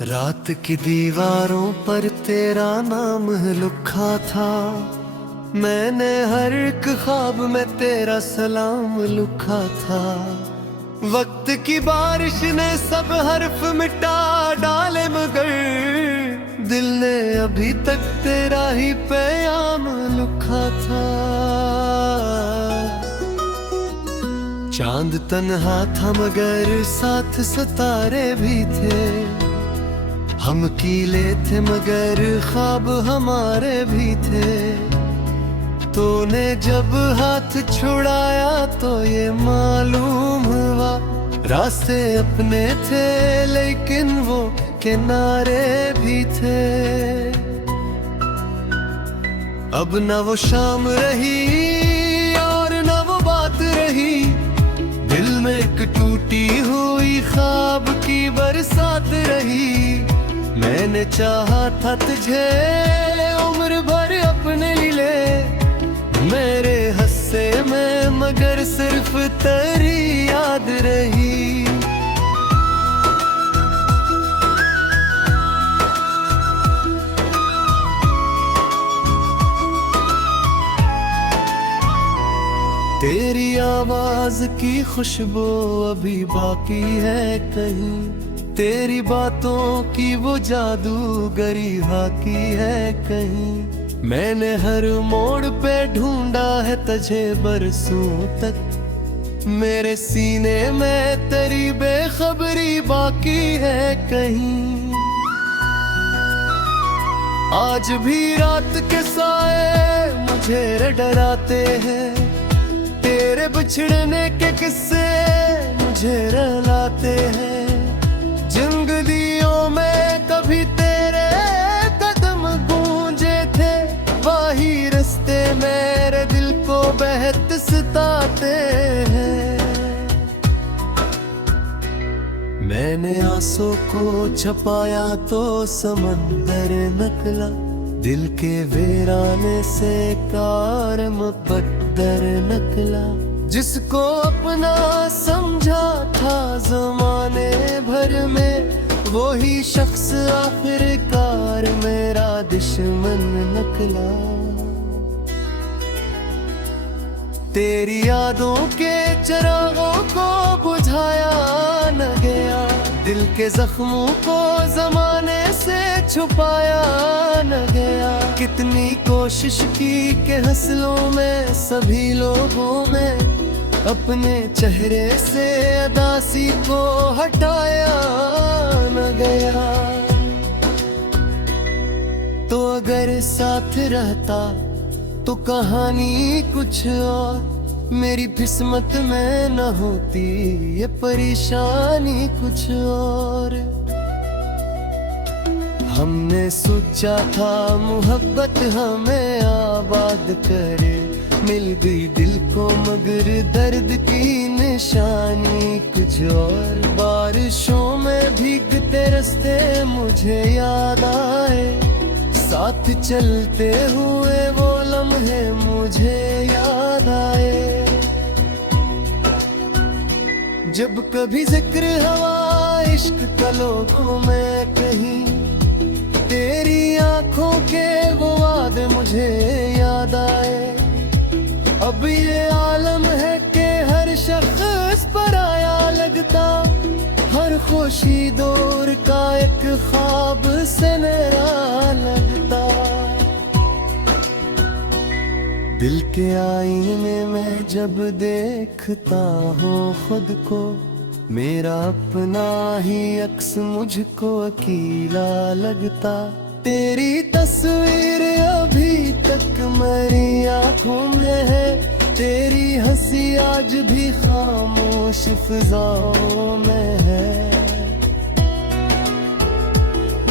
रात की दीवारों पर तेरा नाम लिखा था। मैंने हर एक ख्वाब में तेरा सलाम लिखा था। वक्त की बारिश ने सब हर्फ मिटा डाले, मगर दिल ने अभी तक तेरा ही पैगाम लिखा था। चांद तन्हा था मगर साथ सितारे भी थे। हम कीले थे मगर ख्वाब हमारे भी थे। तूने जब हाथ छुड़ाया तो ये मालूम हुआ, रास्ते अपने थे लेकिन वो किनारे भी थे। अब न वो शाम रही और न वो बात रही, दिल में एक टूटी हुई ख्वाब की बरसात रही। मैंने चाहा था तुझे उम्र भर अपने लिए, मेरे हस्से में मगर सिर्फ तेरी याद रही। तेरी आवाज की खुशबू अभी बाकी है कहीं, तेरी बातों की वो जादूगरी बाकी है कहीं। मैंने हर मोड़ पे ढूंढा है तुझे बरसों तक, मेरे सीने में तेरी बेखबरी बाकी है कहीं। आज भी रात के साए मुझे डराते हैं, तेरे बिछड़ने के किस्से मुझे रुलाते हैं। जिंदगियों में कभी तेरे कदम गूंजे थे, वही रास्ते मेरे दिल को बेहद सताते हैं। मैंने आंसू को छपाया तो समंदर निकला, दिल के वीराने से कार मुकद्दर निकला। जिसको अपना समझा था जमाने भर में, वही शख्स आखिरकार मेरा दुश्मन निकला। तेरी यादों के चिरागों को बुझाया न गया, दिल के जख्मों को जमाने से छुपाया न गया। कितनी कोशिश की कि हंसलों में सभी लोगों में अपने चेहरे से अदासी को हटाया न गया। तो अगर साथ रहता तो कहानी कुछ और, मेरी किस्मत में न होती ये परेशानी कुछ और। हमने सोचा था मोहब्बत हमें आबाद करे, मिल गई दिल को मगर दर्द की निशानी कुछ और। बारिशों में भीगते रास्ते मुझे याद आए, साथ चलते हुए वो लम्हे मुझे याद आए। जब कभी जिक्र हवा इश्क का लोगों में कहीं, तेरी आंखों के वो वादे मुझे याद आए। अब ये आलम है कि हर शख्स पराया लगता, हर खुशी दौर का एक ख्वाब से नया लगता। दिल के आईने में जब देखता हूँ खुद को, मेरा अपना ही अक्स मुझको अकेला लगता। तेरी तस्वीर अभी तक मेरी आँखों में है, तेरी हंसी आज भी खामोश फिजाओं में है।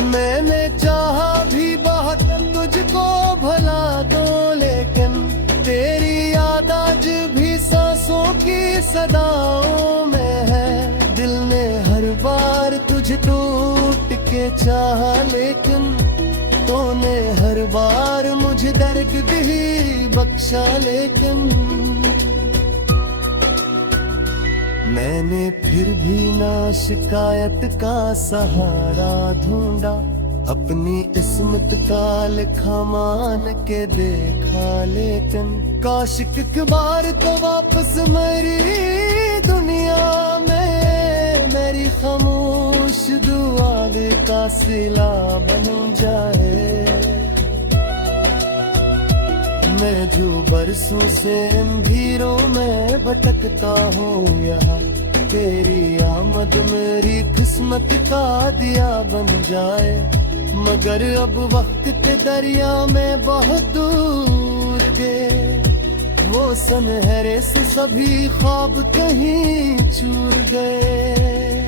मैंने चाहा भी बहुत तुझको भला दो, लेकिन तेरी याद आज भी सांसों की सदाओं में है। दिल ने हर बार तुझे टूट के चाहा, लेकिन तूने हर बार मुझे दर्द भी बख्शा। लेकिन मैंने फिर भी ना शिकायत का सहारा ढूंढा, अपनी किस्मत का लिखा मान के देखा, लेकिन काश एक बार तो वापस मेरी दुनिया में मेरी खामोश दुआ का सिला बन जाए। मैं जो बरसों से अंधेरों में भटकता हूँ यहाँ, तेरी आमद मेरी किस्मत का दिया बन जाए। मगर अब वक्त के दरिया में बहुत दूर के वो सुनहरे से सभी ख्वाब कहीं चूर गए।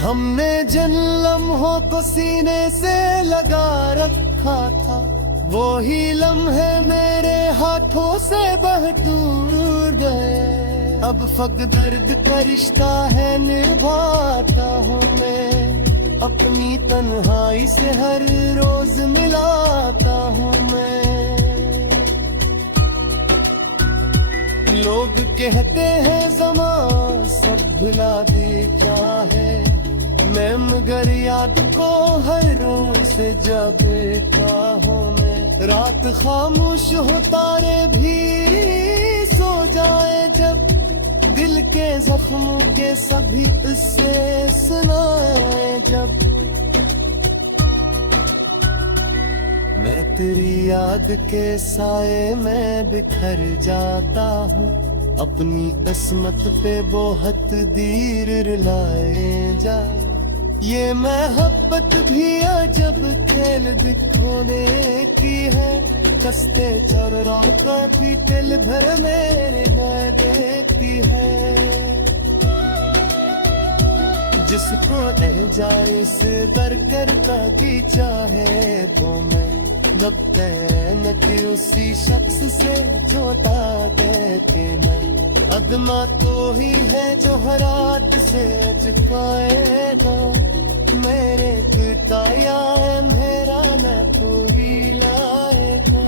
हमने जिन लम्हों को सीने से लगा रखा था, वो ही लम्हे मेरे हाथों से बह दूर गए। अब फक दर्द का रिश्ता है निभाता हूँ मैं, अपनी तन्हाई से हर रोज मिलाता हूँ मैं। लोग कहते हैं ज़मां सब भुला देता है, मैं मगर याद को हर रोज से जगता हूँ मैं। रात खामोश हो तारे भी सो जाए जब, दिल के जख्मों के सभी उससे सुनाए जब। मैं तेरी याद के साए में बिखर जाता हूँ, अपनी किस्मत पे बहुत देर रुलाए जा। ये मोहब्बत भी अजब खेल दिखोने की है, कस्ते चौरों का पीटल भर मेरे घर देखती है। जिसको ले जाए से दर करता भी चाहे तो मैं लगता न कि उसी शख्स से जोता दे के मैं। अदमा तो ही है जो हरात से अज पाएगा, मेरे पिताया है मेरा न कोई लाएगा।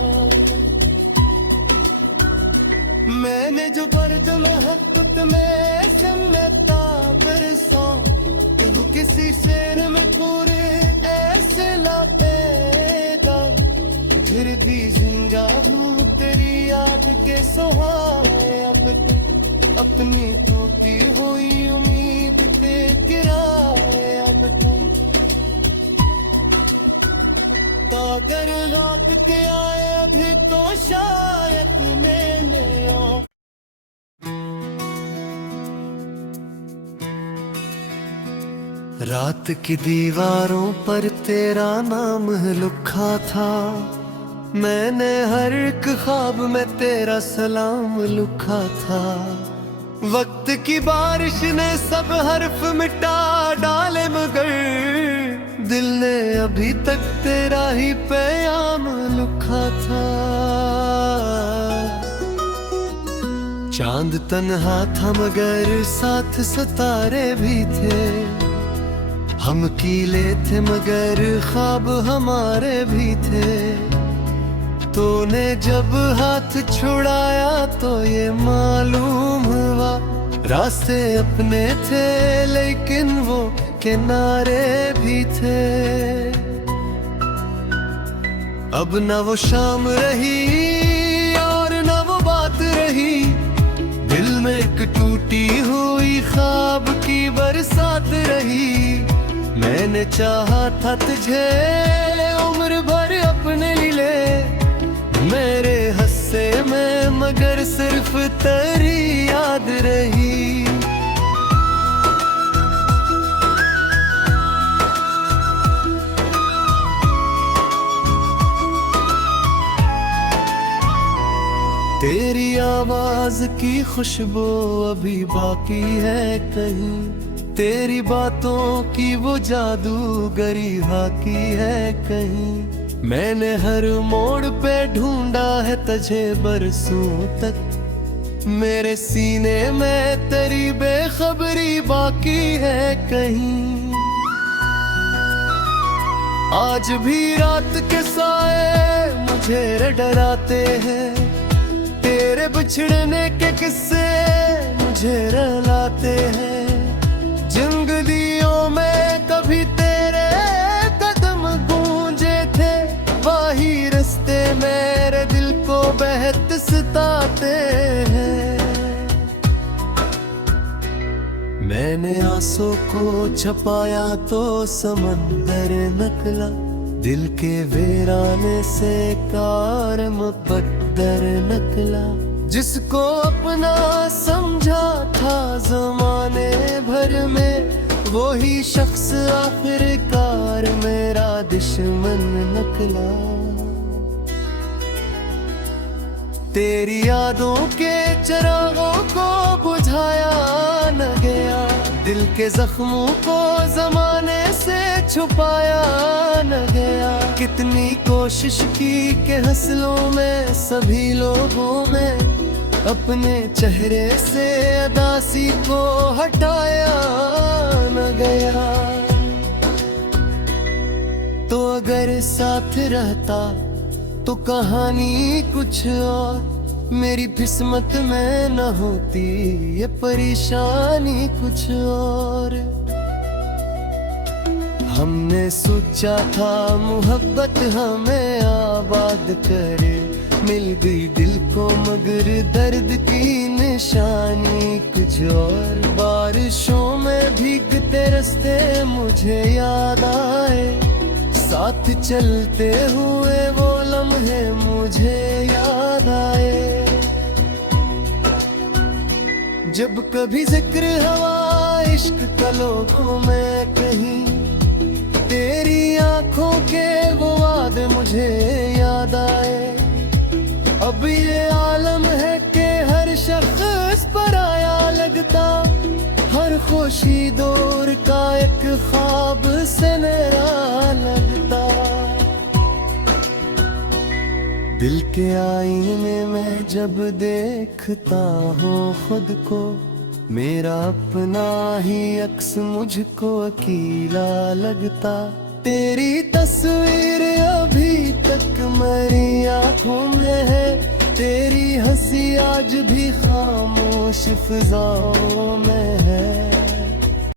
मैंने जो बर्द महत्वत में सिमटा बरसा, तू किसी शेर में पूरे ऐसे लातेगा। फिर भी जिंदा हूँ तेरी याद के सहारे, अब तक अपनी टूटी हुई उम्मीद पे किराए। अब तक अगर लौट के आए अभी तो शायद मैंने रात की दीवारों पर तेरा नाम लिखा था, मैंने हर एक ख्वाब में तेरा सलाम लिखा था। वक्त की बारिश ने सब हर्फ मिटा डाले, मगर दिल ने अभी तक तेरा ही पैगाम लिखा था। चांद तन्हा था मगर साथ सितारे भी थे, हम कीले थे मगर ख्वाब हमारे भी थे। तूने जब हाथ छुड़ाया तो ये मालूम हुआ, रास्ते अपने थे लेकिन वो किनारे भी थे। अब न वो शाम रही और न वो बात रही, दिल में एक टूटी हुई ख्वाब की बरसात रही। मैंने चाहा था तुझे उम्र भर अपने लिए, मेरे हस्से में मगर सिर्फ तेरी याद रही। तेरी आवाज की खुशबू अभी बाकी है कहीं, तेरी बातों की वो जादूगरी बाकी है कहीं। मैंने हर मोड़ पे ढूंढा है तुझे बरसों तक, मेरे सीने में तेरी बेखबरी बाकी है कहीं। आज भी रात के साए मुझे डराते हैं, तेरे बिछड़ने के किस्से मुझे रुलाते हैं। जिंदगियों में कभी तेरे कदम गूंजे थे, वही रास्ते मेरे दिल को बेहद सताते हैं। मैंने आंसू को छपाया तो समंदर निकला, दिल के वीराने से कार मुकद्दर निकला। जिसको अपना समझा था जमाने भर में, वही शख्स आखिरकार मेरा दुश्मन निकला। तेरी यादों के चिरागों को बुझाया न गया, दिल के जख्मों को जमाने से छुपाया न गया। कितनी कोशिश की कि हंसलों में सभी लोगों में अपने चेहरे से अदासी को हटाया न गया। तो अगर साथ रहता तो कहानी कुछ और, मेरी किस्मत में न होती ये परेशानी कुछ और। हमने सोचा था मोहब्बत हमें आबाद करे, मिल गई दिल को मगर दर्द की निशानी कुछ और। बारिशों में भीगते रास्ते मुझे याद आए, साथ चलते हुए वो लम्हे मुझे याद आए। जब कभी जिक्र हवा इश्क का लोगों में कहीं, तेरी आंखों के वो वादे मुझे याद आए। अब ये आलम है कि हर शख्स पराया लगता, हर खुशी दौर का एक ख्वाब से नया लगता। दिल के आईने में जब देखता हूँ खुद को, मेरा अपना ही अक्स मुझको अकेला लगता। तेरी तस्वीर अभी तक मेरी आँखों में है, तेरी हंसी आज भी खामोश फिजाओं में है।